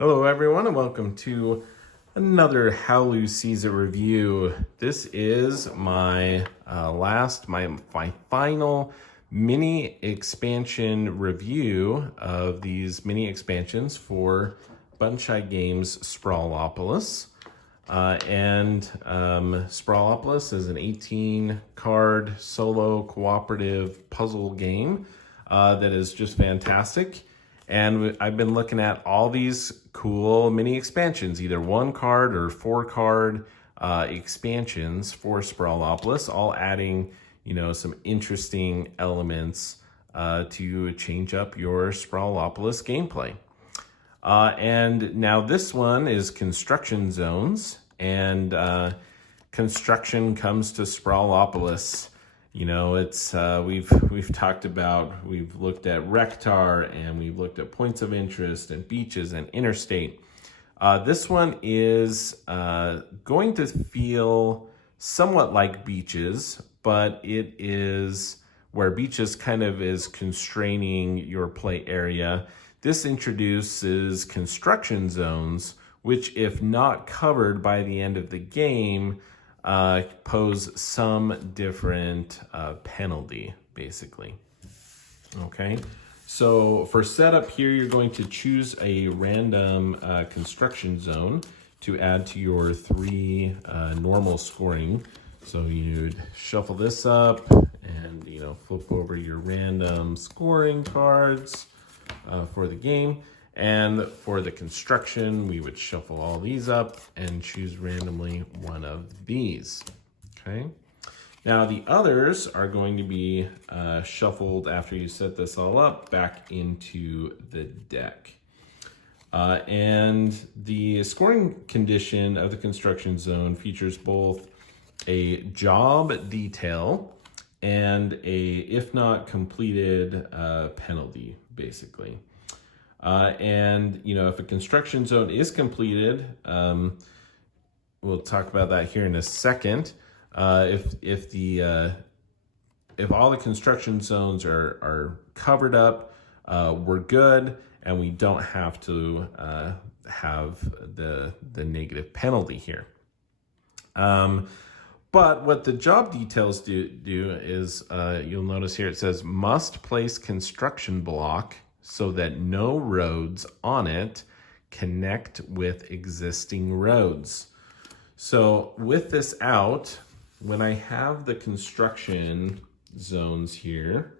Hello everyone and welcome to another Howlu Sees It review. This is my my final mini expansion review of these mini expansions for Button Shy Games Sprawlopolis. Sprawlopolis is an 18 card solo cooperative puzzle game that is just fantastic. And I've been looking at all these cool mini expansions, either 1 card or 4 card expansions for Sprawlopolis, all adding, some interesting elements to change up your Sprawlopolis gameplay. And now this one is construction zones, and construction comes to Sprawlopolis. It's we've talked about, we've looked at Rectar, and we've looked at points of interest and beaches and interstate. This one is going to feel somewhat like beaches, but it is where beaches kind of is constraining your play area. This introduces construction zones, which, if not covered by the end of the game, pose some different penalty, basically. Okay, so for setup here, you're going to choose a random construction zone to add to your 3 normal scoring. So you'd shuffle this up and, flip over your random scoring cards for the game. And for the construction, we would shuffle all these up and choose randomly one of these, okay? Now the others are going to be shuffled after you set this all up back into the deck. And the scoring condition of the construction zone features both a job detail and a, if not completed, penalty, basically. If a construction zone is completed, we'll talk about that here in a second. If all the construction zones are covered up, we're good, and we don't have to have the negative penalty here. But what the job details do is, you'll notice here it says must place construction block so that no roads on it connect with existing roads. So with this out, when I have the construction zones here,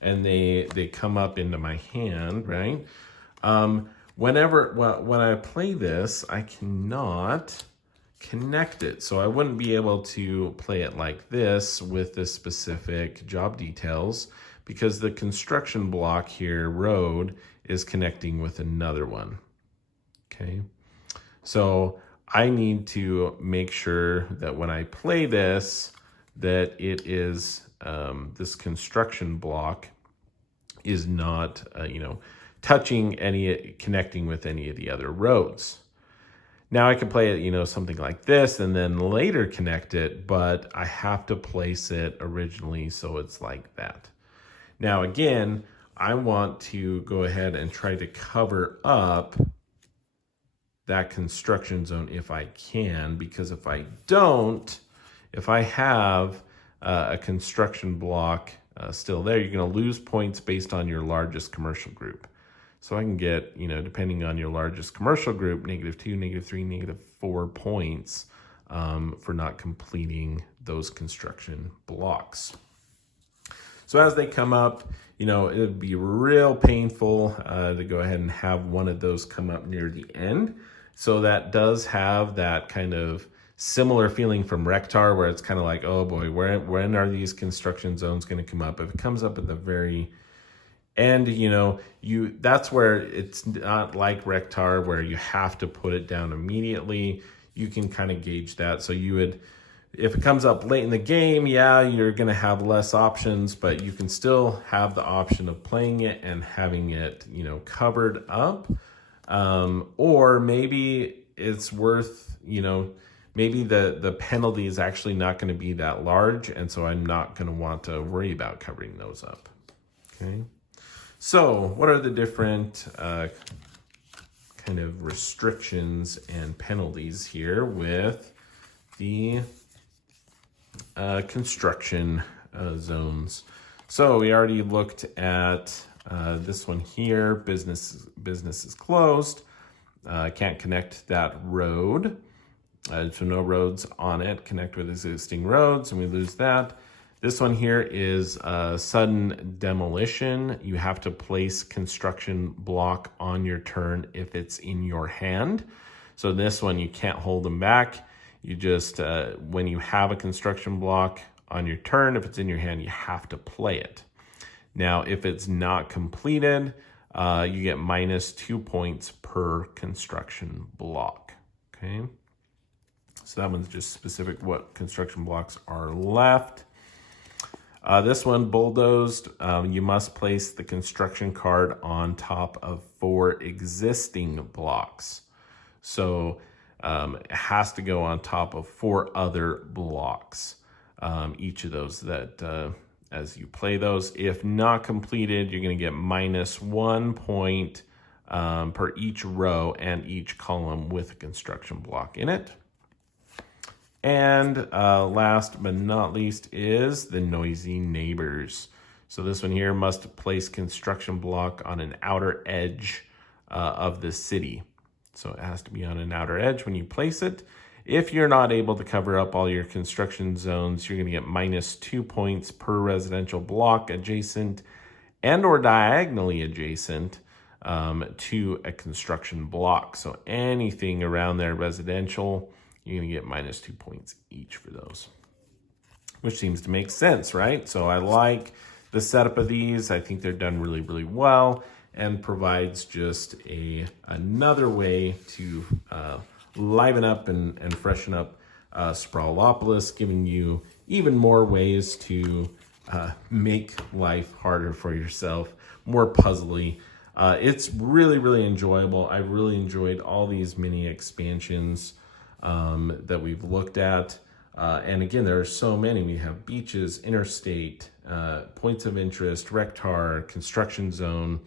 and they come up into my hand, right? When I play this, I cannot connect it. So I wouldn't be able to play it like this with the specific job details, because the construction block here, road, is connecting with another one, okay? So I need to make sure that when I play this, that it is, this construction block is not, connecting with any of the other roads. Now I can play it, something like this, and then later connect it, but I have to place it originally so it's like that. Now, again, I want to go ahead and try to cover up that construction zone if I can, because if I don't, if I have a construction block still there, you're going to lose points based on your largest commercial group. So I can get, depending on your largest commercial group, -2, -3, -4 points for not completing those construction blocks. So as they come up, it would be real painful to go ahead and have one of those come up near the end. So that does have that kind of similar feeling from Rectar, where it's kind of like, oh boy, when are these construction zones going to come up? If it comes up at the very end, that's where it's not like Rectar, where you have to put it down immediately. You can kind of gauge that. So you would, if it comes up late in the game, yeah, you're going to have less options, but you can still have the option of playing it and having it, covered up. Or maybe it's worth, maybe the penalty is actually not going to be that large, and so I'm not going to want to worry about covering those up. Okay. So what are the different kind of restrictions and penalties here with the construction zones. So we already looked at this one here. Business is closed. Can't connect that road. So no roads on it. Connect with existing roads, and we lose that. This one here is sudden demolition. You have to place construction block on your turn if it's in your hand. So this one, you can't hold them back. You just, when you have a construction block on your turn, if it's in your hand, you have to play it. Now, if it's not completed, you get -2 points per construction block, okay? So that one's just specific what construction blocks are left. This one, Bulldozed, you must place the construction card on top of 4 existing blocks. So it has to go on top of 4 other blocks, each of those that as you play those. If not completed, you're going to get -1 point per each row and each column with a construction block in it. And last but not least is the noisy neighbors. So this one here must place construction block on an outer edge of the city. So it has to be on an outer edge when you place it. If you're not able to cover up all your construction zones, you're going to get -2 points per residential block adjacent and or diagonally adjacent to a construction block. So anything around there residential, you're going to get -2 points each for those, which seems to make sense, right? So I like the setup of these. I think they're done really, really well and provides just another way to liven up and freshen up Sprawlopolis, giving you even more ways to make life harder for yourself, more puzzly. It's really, really enjoyable. I've really enjoyed all these mini expansions that we've looked at. And again, there are so many. We have beaches, interstate, points of interest, rectar, construction zone.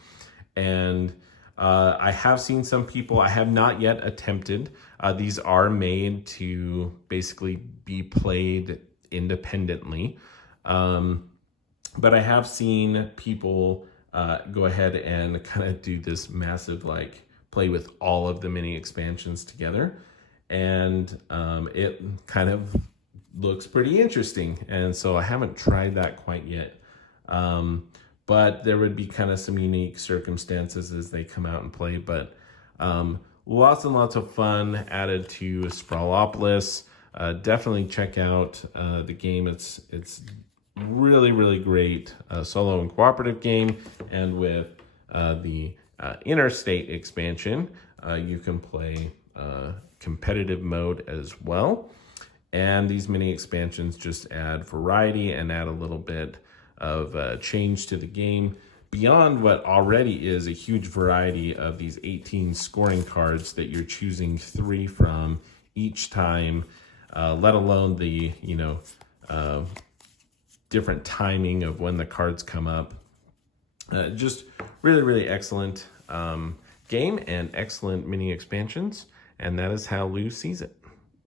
And I have seen some people, I have not yet attempted. These are made to basically be played independently. But I have seen people go ahead and kind of do this massive, like, play with all of the mini expansions together. And it kind of looks pretty interesting. And so I haven't tried that quite yet. But there would be kind of some unique circumstances as they come out and play. But lots and lots of fun added to Sprawlopolis. Definitely check out the game. It's really, really great solo and cooperative game. And with the interstate expansion, you can play competitive mode as well. And these mini expansions just add variety and add a little bit of change to the game beyond what already is a huge variety of these 18 scoring cards that you're choosing 3 from each time, let alone the, different timing of when the cards come up. Just really, really excellent game and excellent mini expansions. And that is how Lou sees it.